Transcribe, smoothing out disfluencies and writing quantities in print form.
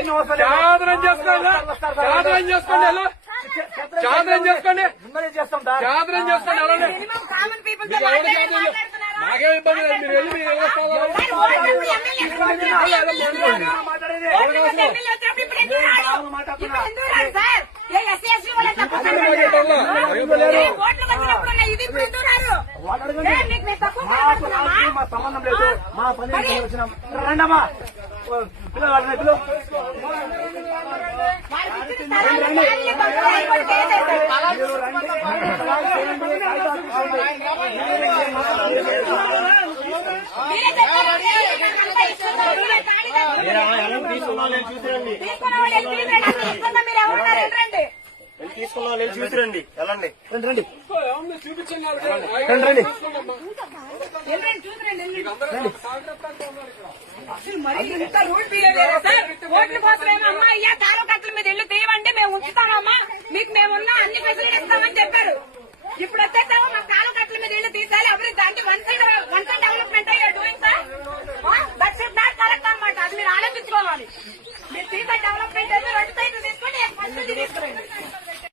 చాదరం చేసుకోండి, చాదరం చేసుకోండి, చాదరం చేసుకోండి, చాదరం చేసుకోండి. అలానే నాకేం ఇబ్బంది లేదు, మీరు వెళ్ళి మీరు మా సంబంధం లేదు, మా పని వచ్చినాం. రండమ్మా పిల్లలు తీసుకున్నా నేను చూసిరండి. వెళ్ళండి రండి చూపించండి, రండి ఓట్ల కోసమేమో అమ్మా అయ్యా తాలో కట్టల మీద ఇల్లు తీయమంటే మేము ఉంచుతామమ్మా, మీకు మేమున్నా అన్ని ఫెసిలిటీ ఇస్తామని చెప్పారు. ఇప్పుడు వచ్చేసాము మా తాలో కట్టల మీద ఇల్లు తీసాలి అభివృద్ధి అంటే వన్ సైడ్ డెవలప్మెంట్ అయ్యా doing sir. That's it not correct అనమాట. అది మీరు ఆలోచించుకోవాలి. మీరు తీసే డెవలప్మెంట్ అయితే 2 సైడ్లు తీసుకొని ఫస్ట్ తీసుకురండి.